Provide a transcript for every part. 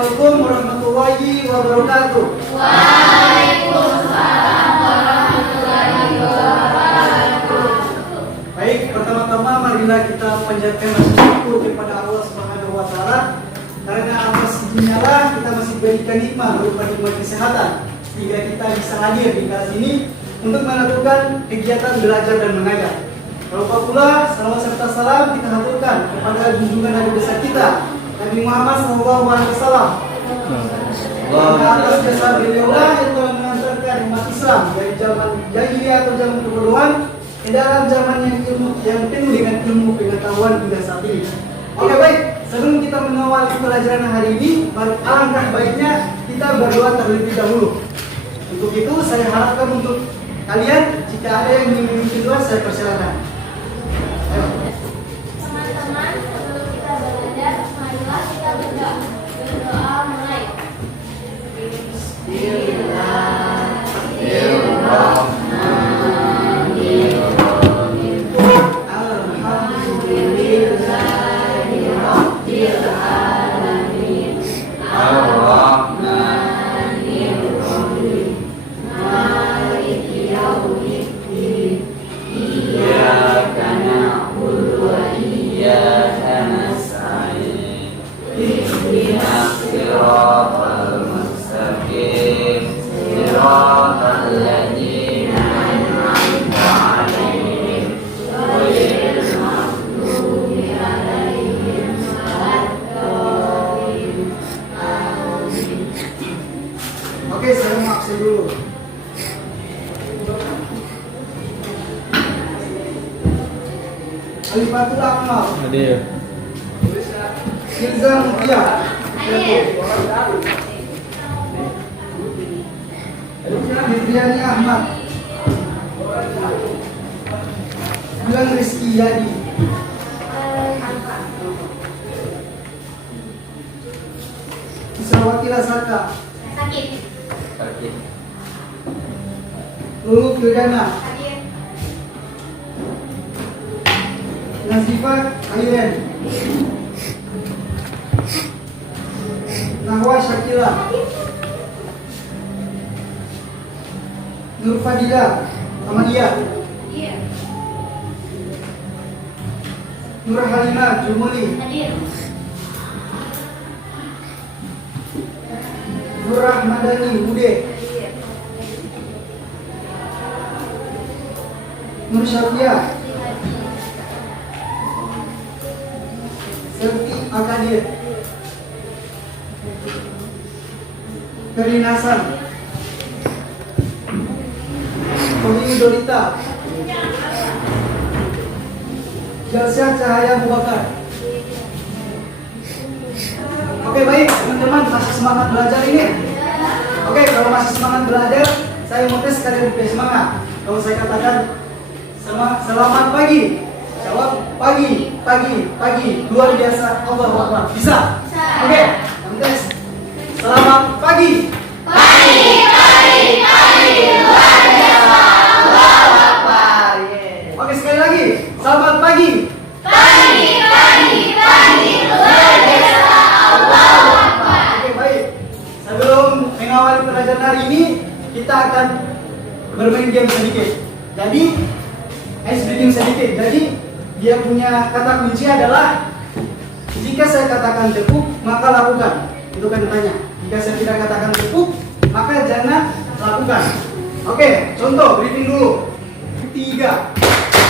Assalamualaikum warahmatullahi wabarakatuh. Waalaikumsalam warahmatullahi wabarakatuh. Baik, pertama-tama marilah kita panjatkan rasa syukur kepada Allah Subhanahu wa taala karena atas izinnya kita masih diberikan nikmat berupa nikmat kesehatan sehingga kita bisa hadir di kelas ini untuk melakukan kegiatan belajar dan mengajar. Lalu pula salawat serta salam kita haturkan kepada junjungan Nabi besar kita Nabi Muhammad SAW. Atas jasa beliau yang telah mengantarkan umat Islam dari zaman jahiliyah atau zaman kebodohan ke dalam zaman yang penuh dengan ilmu pengetahuan hingga saat ini. Oke baik, sebelum kita mengawal pelajaran hari ini, alangkah baiknya kita berdoa terlebih dahulu. Untuk itu saya harapkan untuk kalian jika ada yang ingin memimpin doa saya persilakan. Ayo. Teman-teman, sebelum kita belajar, marilah kita berdoa. Berdoa mulai. Oke, saya mau absen dulu. Alifatul Akmal. Hadir. Ilzam Mutia. Fitriani Ahmad. Bilang Rizky Yadi. Israwati Rasaka. Sakit. Lulu Kildana. Hadir. Nazifah Airen. Nahwa Syakila. Nur Fadila Amalia. Hadir. Nur Halimah Jumuli. Hadir. Nur Rahmadani Bude. Hadir. Nur Syafia. Serti Akadir. Karin Hasan. Koni Dorita. Jalsyah Cahaya Bubakar. Oke baik teman-teman, masih semangat belajar ini? Oke, kalau masih semangat belajar, saya mau tes kalian lebih semangat. Kalau saya katakan selamat pagi, jawab pagi, luar biasa, Allahu Akbar. Bisa? Oke, kami tes. Selamat pagi. Luar biasa. Allahu Akbar. Oke, sekali lagi. Selamat pagi. Luar biasa. Allahu Akbar. Oke, baik. Sebelum mengawali pelajaran hari ini, kita akan bermain game sedikit. Jadi, ice breaking sedikit. Jadi, dia punya kata kunci adalah jika saya katakan tepuk, maka lakukan. Itu kan tanya. Jika saya tidak katakan tepuk, maka jangan lakukan. Oke, contoh briefing dulu. 3.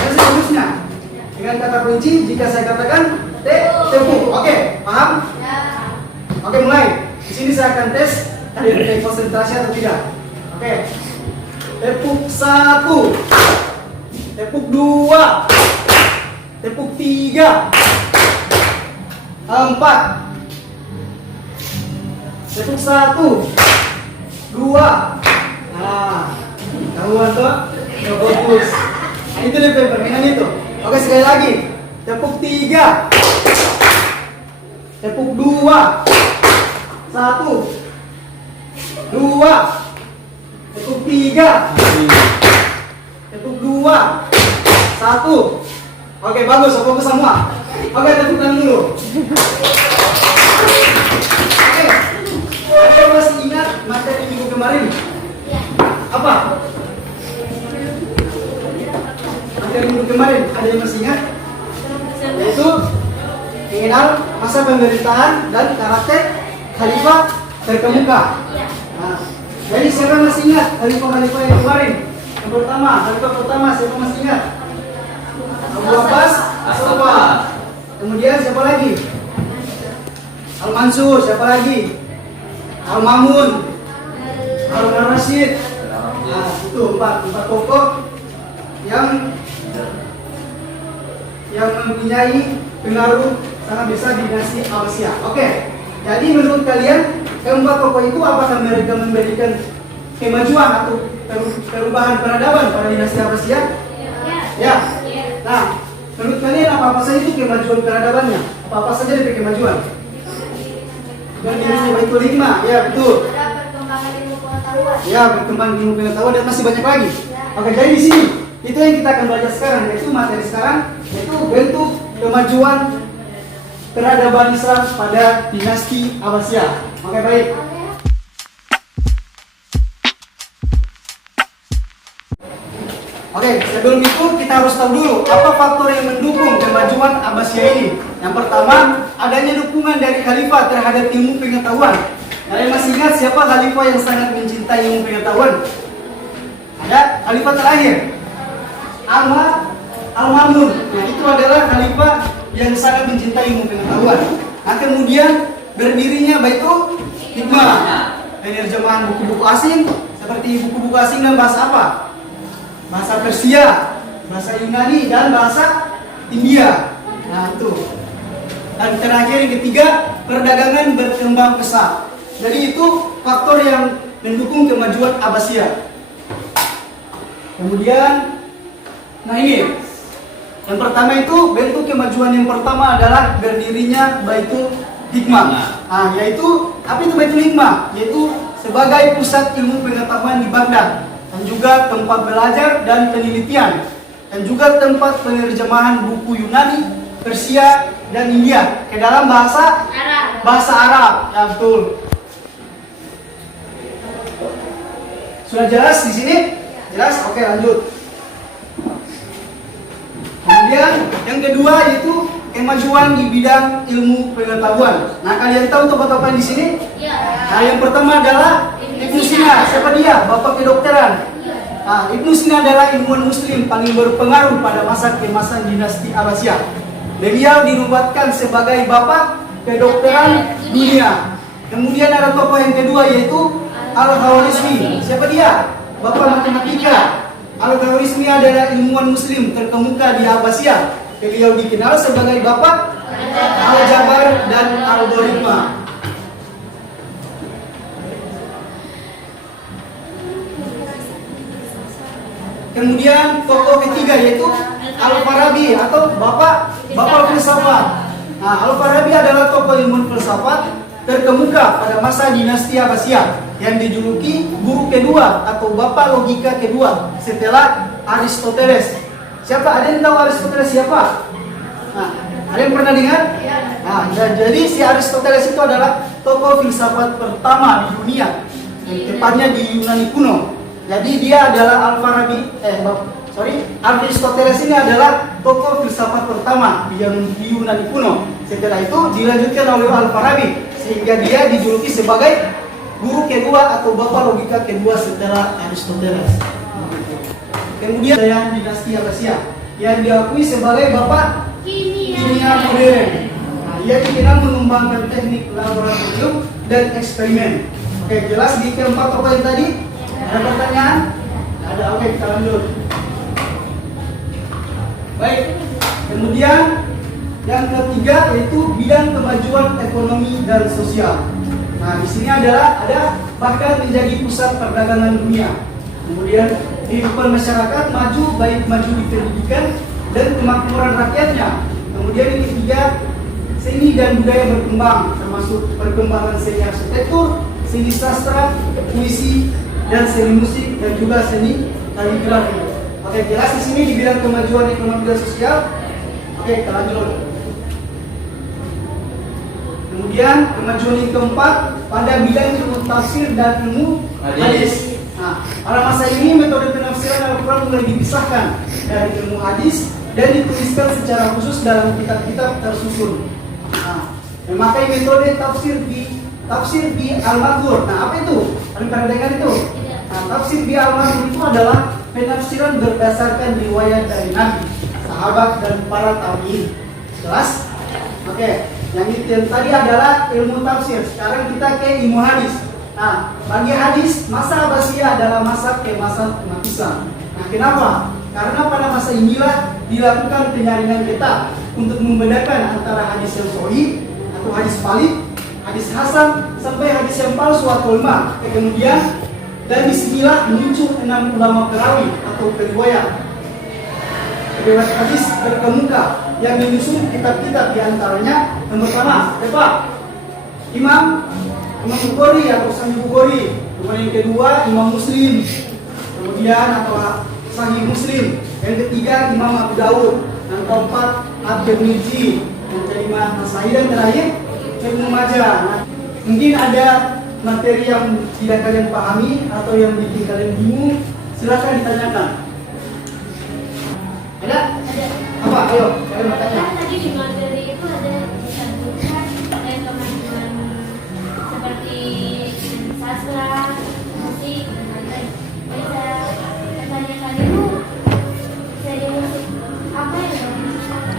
Dan seterusnya. Dengan kata kunci, jika saya katakan tepuk. Oke, paham? Oke, mulai. Di sini saya akan tes kalian punya konsentrasi atau tidak. Oke. Tepuk 1. Tepuk 2. Tepuk 3. 4. Tepuk 1. 2. Nah, tahuan tuh? Bagus. Nah, itu lebih permainan itu. Oke, sekali lagi. Tepuk 3. Tepuk 2. 1. 2. Tepuk 3. Tepuk 2. 1. Oke, bagus, fokus semua. Oke, tepuk tangan dulu. Oke, kemarin? Ya. Apa? Materi minggu kemarin ada yang masih ingat? Yaitu mengenal masa pemerintahan dan karakter khalifah terkemuka. Nah, jadi siapa yang masih ingat khalifah yang kemarin? Yang pertama, khalifah pertama siapa masih ingat? Abu Abbas As-Saffah. Kemudian siapa lagi? Al-Mansur, siapa lagi? Al-Mamun, Al-Rashid. Nah, itu empat tokoh yang mempunyai pengaruh sangat besar di dinasti Abbasiyah. Oke, jadi menurut kalian keempat tokoh itu apakah mereka memberikan kemajuan atau perubahan peradaban pada dinasti Abbasiyah? Ya. Nah, menurut kalian apa saja itu kemajuan peradabannya? Apa saja itu kemajuan? Berdirinya Baitul Hikmah, ya betul. Ada perkembangan ilmu pengetahuan. Ya, berkembang ilmu pengetahuan dan masih banyak lagi. Oke, jadi di sini itu yang kita akan belajar sekarang, yaitu materi sekarang, yaitu bentuk kemajuan peradaban Islam pada dinasti Abbasiyah. Oke, baik. Oke, sebelum itu kita harus tahu dulu apa faktor yang mendukung kemajuan Abbasiyah ini. Yang pertama, adanya dukungan dari khalifah terhadap ilmu pengetahuan. Kalian masih ingat siapa khalifah yang sangat mencintai ilmu pengetahuan? Ada khalifah terakhir, Al-Mamun. Nah, itu adalah khalifah yang sangat mencintai ilmu pengetahuan. Nah, kemudian berdirinya Baitul Hikmah, penerjemahan buku-buku asing seperti buku-buku asing dan bahasa apa? Bahasa Persia, bahasa Yunani, dan bahasa India. Nah, itu. Dan terakhir yang ketiga, perdagangan berkembang pesat. Jadi itu faktor yang mendukung kemajuan Abbasiyah. Kemudian, nah ini, yang pertama itu bentuk kemajuan yang pertama adalah berdirinya Baitul Hikmah. Nah, yaitu apa itu Baitul Hikmah? Yaitu sebagai pusat ilmu pengetahuan di Baghdad, dan juga tempat belajar dan penelitian, dan juga tempat penerjemahan buku Yunani, Persia, dan India ke dalam bahasa Arab. Ya, betul. Sudah jelas di sini? Jelas? Oke, lanjut. Kemudian yang kedua yaitu kemajuan di bidang ilmu pengetahuan. Nah, kalian tahu tokoh-tokoh di sini? Iya. Nah, yang pertama adalah Ibnu Sina. Siapa dia? Bapak kedokteran. Nah, Ibnu Sina adalah ilmuwan muslim paling berpengaruh pada masa keemasan dinasti Abbasiyah. Beliau dinubuatkan sebagai bapak kedokteran dunia. Kemudian ada tokoh yang kedua yaitu Al-Khawarizmi. Siapa dia? Bapak matematika. Al-Khawarizmi adalah ilmuwan muslim terkemuka di Abbasiyah. Beliau dikenal sebagai bapak Al-Jabar dan Al-Logaritma. Kemudian tokoh ketiga yaitu Al-Farabi atau bapak filsafat. Nah, Al-Farabi adalah tokoh ilmu filsafat terkemuka pada masa dinasti Abbasiyah yang dijuluki guru kedua atau bapak logika kedua setelah Aristoteles. Siapa? Ada yang tahu Aristoteles siapa? Nah, ada yang pernah dengar? Nah, jadi si Aristoteles itu adalah tokoh filsafat pertama di dunia, tepatnya di Yunani kuno. Jadi dia adalah Aristoteles ini adalah tokoh filsafat pertama di Yunani kuno. Setelah itu dilanjutkan oleh Al-Farabi sehingga dia dijuluki sebagai guru kedua atau bapak logika kedua setelah Aristoteles. Kemudian ada dinasti Abbasiyah yang diakui sebagai bapak kimia modern. Nah, ia dikenal mengembangkan teknik laboratorium dan eksperimen. Oke, jelas di keempat tokoh yang tadi. Ada pertanyaan? Ada. Oke, kita lanjut. Baik. Kemudian yang ketiga yaitu bidang kemajuan ekonomi dan sosial. Nah, di sini ada bahkan menjadi pusat perdagangan dunia. Kemudian kehidupan masyarakat maju, baik maju di pendidikan dan kemakmuran rakyatnya. Kemudian yang ketiga, seni dan budaya berkembang, termasuk perkembangan seni arsitektur, seni sastra, puisi, dan seni musik, dan juga seni kaligrafi. Oke, jelas di sini di bidang kemajuan ekonomi dan sosial. Oke, kita lanjut. Kemudian kemajuan yang keempat pada bidang ilmu tafsir dan ilmu hadis. Nah, pada masa ini metode penafsiran Al-Quran mulai dipisahkan dari ilmu hadis dan dituliskan secara khusus dalam kitab-kitab tersusun. Nah, memakai metode tafsir bi al-madhur. Nah, apa itu? Kalian pernah dengar itu? Nah, tafsir bi al-madhur itu adalah penafsiran berdasarkan riwayat dari Nabi, sahabat dan para tabi'in. Jelas? Oke. Yang tadi adalah ilmu tafsir. Sekarang kita ke ilmu hadis. Nah, bagi hadis, masa Abbasiyah adalah masa keemasan umat Islam. Nah, kenapa? Karena pada masa inilah dilakukan penyaringan ketat untuk membedakan antara hadis yang sahih atau hadis valid, hadis hasan, sampai hadis yang palsu atau lemah. Kemudian, dan disinilah muncul 6 ulama perawi atau periwayat hadis berkemuka yang menyusun kitab-kitab, diantaranya yang pertama, Imam Bukhari atau Sahih Bukhari. Kemudian yang kedua Imam Muslim, kemudian atau Sahih Muslim. Yang ketiga Imam Abu Dawud. Yang keempat At-Tirmidzi. Yang kelima Nasai, dan terakhir Ibnu Majah. Nah, mungkin ada materi yang tidak kalian pahami atau yang bikin kalian bingung, silakan ditanyakan. Ada? Apa? Ayo, kalian mau tanya. Tadi di materi itu ada disebutkan kemajuan seperti sastra, musik, dan lain-lain. Bisa pertanyaan itu dari musik apa ya?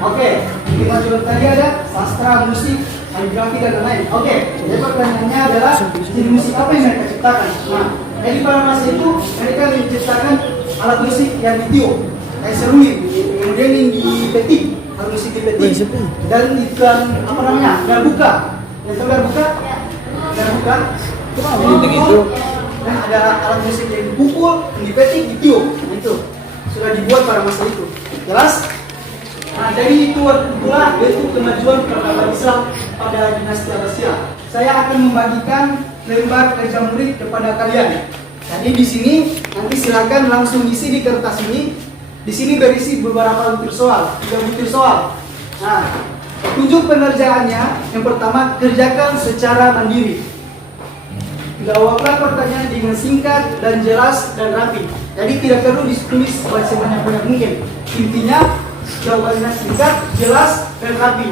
Oke, di kemajuan tadi ada sastra, musik, kaligrafi dan lain-lain. Oke, jadi pertanyaannya adalah jenis musik apa yang mereka ciptakan? Nah, jadi pada masa itu mereka menciptakan alat musik yang ditiup, kayak seruling, kemudian yang dipetik, alat musik dipetik, dan iklan apa namanya, garbuka. Yang tahu garbuka? Garbuka. Itu. Dan ada alat musik yang dipukul, yang dipetik, ditiup. Nah, itu sudah dibuat pada masa itu. Jelas? Nah, dari itulah bentuk kemajuan peradaban Islam pada dinasti Abbasiyah. Saya akan membagikan lembar kerja murid kepada kalian. Jadi di sini nanti silakan langsung isi di kertas ini. Di sini berisi beberapa butir soal, 3 butir soal. Nah, petunjuk pengerjaannya yang pertama, kerjakan secara mandiri. Jawablah pertanyaan dengan singkat dan jelas dan rapi. Jadi tidak perlu ditulis sebanyak-banyak mungkin. Intinya jawabannya singkat, jelas, dan rapi.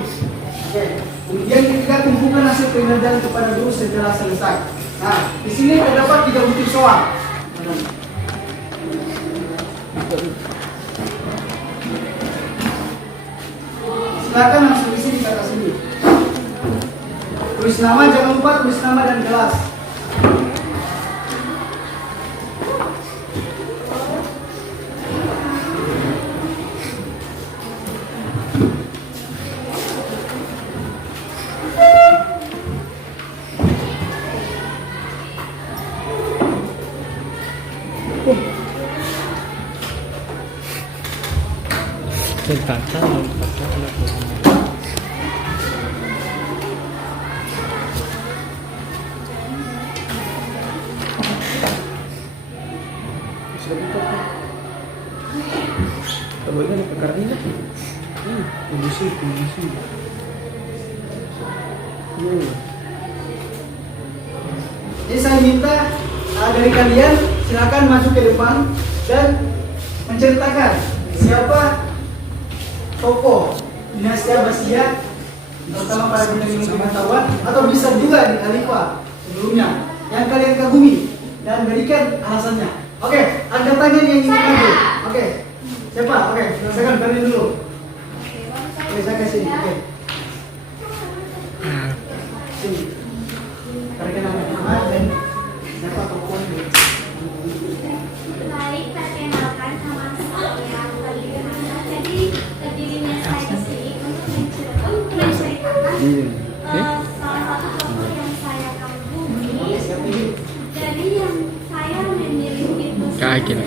Oke. Kemudian ketiga, kumpulkan hasil pengerjaan kepada guru setelah selesai. Nah, di sini terdapat 3 butir soal. Silakan langsung isi di kertas ini. Tulis nama, jangan lupa tulis nama dan kelas. Jadi saya minta dari kalian silakan maju ke depan dan menceritakan siapa tokoh dinasti Abbasiyah, terutama para bintang pengetahuan, atau bisa juga di khalifah sebelumnya yang kalian kagumi dan berikan alasannya. Oke, angkat tangan yang ingin maju. Oke, siapa? Oke, selesaikan kalian dulu. Oke, saya kasih. Oke, sini. Berikan nama dan siapa tokohnya. Baik, perkenalkan nama saya Fadli Hasan. Jadi berdirinya saya di sini untuk menceritakan salah satu tokoh yang saya kagumi. Jadi yang saya memilih itu sebagai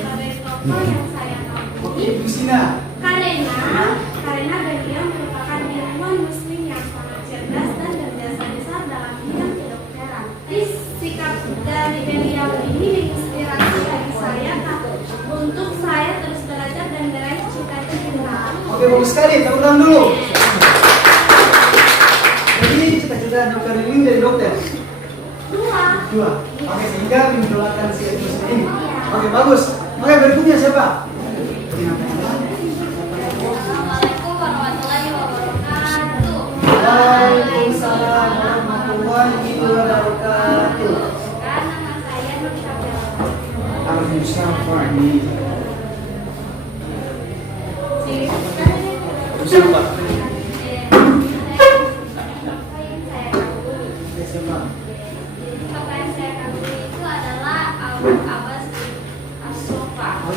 tokoh yang saya kagumi karena beliau merupakan ilmuwan muslim yang sangat cerdas dan berjasa besar dalam bidang kedokteran. Sikap dari beliau ini menginspirasi bagi saya untuk saya terus belajar dan meraih cita-cita. Oke, bagus sekali. Kita ulang dulu. Jadi cita-cita tidak dokter ini jadi dokter? Dua. Dua. Oke, sehingga mendolakan si Edmus ini. Oke, bagus. Oke, berikutnya siapa? Assalamualaikum warahmatullahi wabarakatuh. Waalaikumsalam warahmatullahi wabarakatuh. Nama saya Nur Syabel. Al-Musafani. Siapa?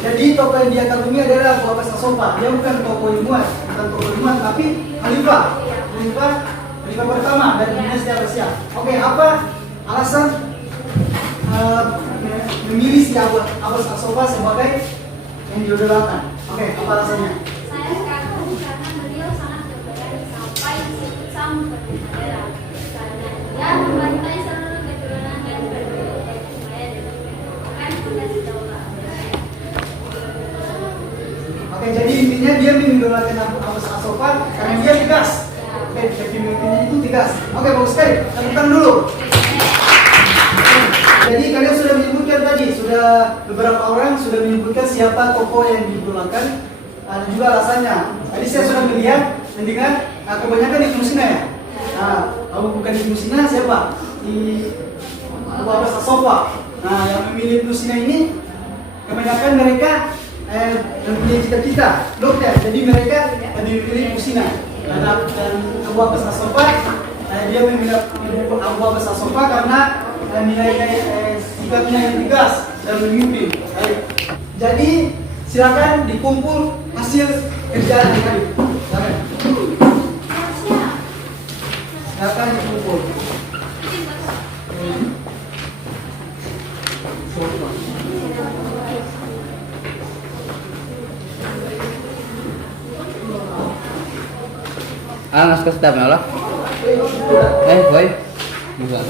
Jadi tokoh yang dia kagumi adalah Abu Abbas As-Soffa. Dia bukan tokoh ilmuwan, bukan tokoh ilmuwan, tapi khalifah pertama dari dinasti Abbasiyah. Oke, apa alasan memilih si Abu Abbas As-Soffa sebagai yang diidolakan? Oke, apa alasannya? Saya kagum karena beliau sangat berani sampai disebut sama seperti Mandela. Karena dia membantai seluruh keturunan dan berbeda supaya ditemukan fondasi daulah. Oke, jadi intinya dia mengidolakan Abu Abbas As-Soffa karena dia tegas. Oke, jadi pemimpinnya itu tegas. Oke, bagus sekali. Temukan dulu. Jadi kalian sudah menyebutkan tadi, sudah beberapa orang sudah menyebutkan siapa tokoh yang diidolakan dan juga alasannya. Tadi saya sudah melihat, mendengar, kebanyakan di Musina ya. Kalau bukan di Musina siapa? Di Abu Abbas As-Soffa. Nah, yang memilih Musina ini kebanyakan mereka dan punya cita-cita dokter, jadi mereka lebih memilih Musina. Dan Abu Abbas As-Soffa dia memilih Abu Abbas As-Soffa karena nilai-nilai sikapnya yang tegas dan memimpin. Jadi silakan dikumpul hasil kerjaan tadi. Silakan dikumpul. Alas ka sa dami, wala? Boy. Buka. Oke,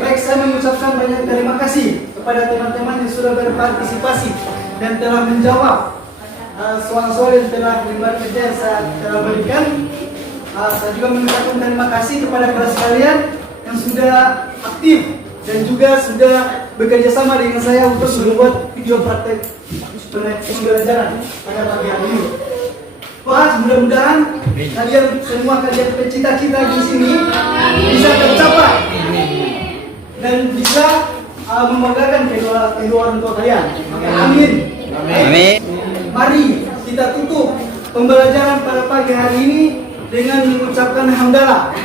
baik, saya mengucapkan banyak terima kasih kepada teman-teman yang sudah berpartisipasi dan telah menjawab soal-soal yang telah lembar kerja yang saya telah berikan. Saya juga mengucapkan terima kasih kepada kelas kalian yang sudah aktif dan juga sudah bekerja sama dengan saya untuk membuat video praktek pembelajaran pada pagi hari ini. Wah, mudah-mudahan kalian semua kalian bercita-cita di sini bisa tercapai dan bisa membanggakan kedua orang tua kalian. Amin. Amin. Mari kita tutup pembelajaran pada pagi hari ini dengan mengucapkan hamdalah.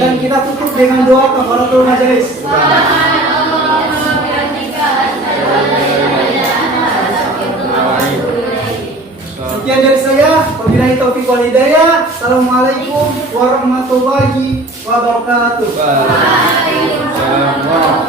Dan kita tutup dengan doa kafaratul majelis. Sekian dari saya. Wabillahi taufiq wal hidayah. Assalamualaikum warahmatullahi wabarakatuh. Waalaikumsalam.